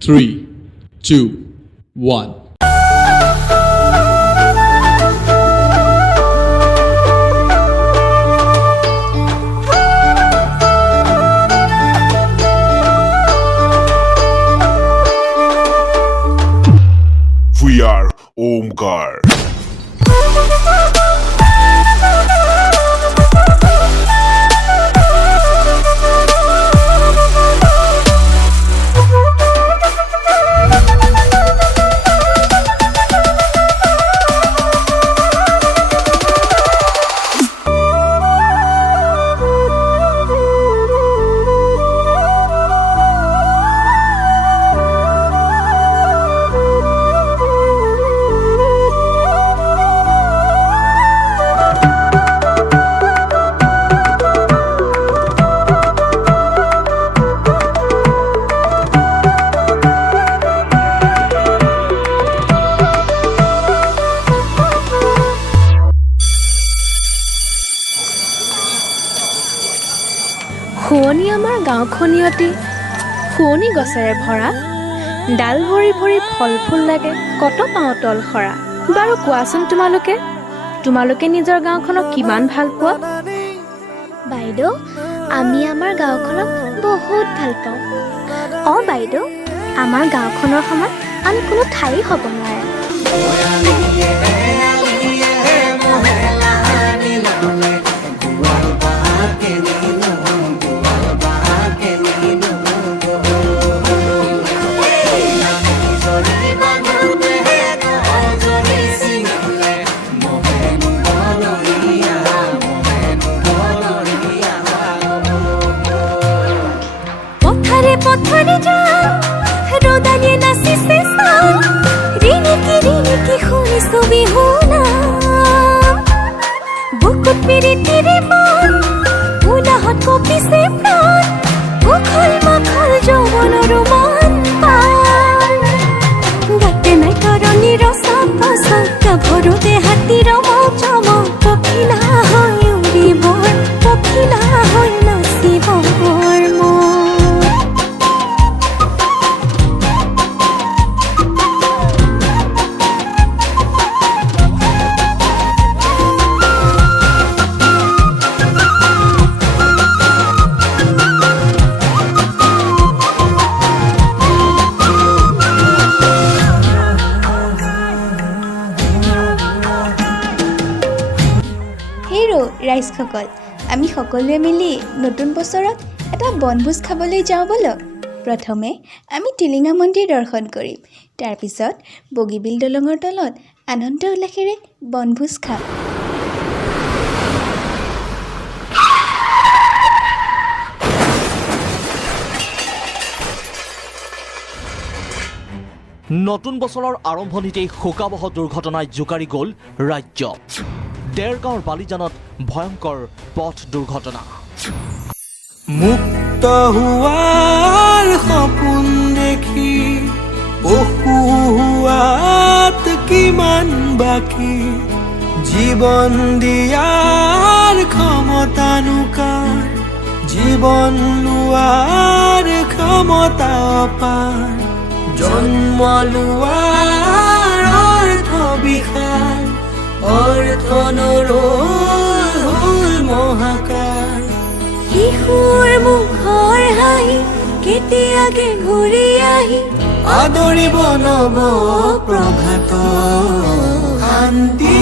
3, 2, 1. We are Omkar. শুৱনি আমাৰ গাঁওখনিয়তে শুৱনি গছেৰে ভৰা ডাল ভৰি ভৰি ফল ফুল লাগে কত পাওঁ তল সৰা। বাৰু কোৱাচোন তোমালোকে নিজৰ গাঁওখনক কিমান ভাল পোৱা? বাইদেউ, আমি আমাৰ গাঁওখনক বহুত ভাল পাওঁ। অঁ বাইদেউ, আমাৰ গাঁওখনৰ সমান আন কোনো ঠাই হ'ব নোৱাৰে। পথাৰে যাও ৰোদানিয়ে নাচিছে চাও ৰিণিকি শুনিছো বিহু নাম বুকুত পিৰিতিৰে মন উলাহত কঁপিছে প্ৰাণ উখল মাখল যৌৱনৰ মন পান গাতে নাই তৰণিৰ চাপ চকা ভৰোতে হাতীৰ চমক পখিলা হৈ উৰিবৰ পখিলা হৈ নাচিবৰ মন। ৰাইজসকল, আমি সকলোৱে মিলি নতুন বছৰত এটা বনভোজ খাবলৈ যাওঁ ব'লক। প্ৰথমে আমি টিলিঙা মন্দিৰ দৰ্শন কৰিম, তাৰপিছত বগীবিল দলঙৰ তলত আনন্দ উল্লাসেৰে বনভোজ খাম। নতুন বছৰৰ আৰম্ভণিতেই শোকাবহ দুৰ্ঘটনাই জোকাৰি গ'ল ৰাজ্য। দেৰগাঁৱৰ বালিজানত ভয়ংকৰ পথ দুৰ্ঘটনা। মুক্ত হোৱাৰ সপোন দেখি পশু হোৱাত কিমান বাকী জীৱন দিয়াৰ ক্ষমতানো কাৰ জীৱন লোৱাৰ ক্ষমতা অপাৰ জন্ম লোৱাৰ অৰ্থ বিশাল অৰ্থ নৰল হ'ল মহাকাল শিশুৰ মুখৰ হাঁহি কেতিয়াকে ঘূৰি আহি আদৰিব নৱ প্ৰভাত শান্তি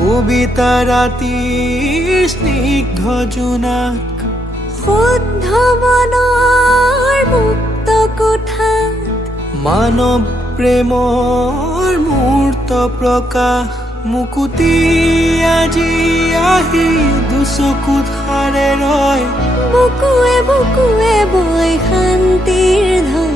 কবিতা ৰাতিৰ স্নিগ্ধ জোনাক শুদ্ধ মনৰ মুক্ত কোঠাত মানৱ প্ৰেমৰ মূৰ্ত প্ৰকাশ মুকুতি আজি আহি দুচকুত সাৰে ৰয় বুকুৱে বুকুৱে বৈ শান্তিৰ ধাৰা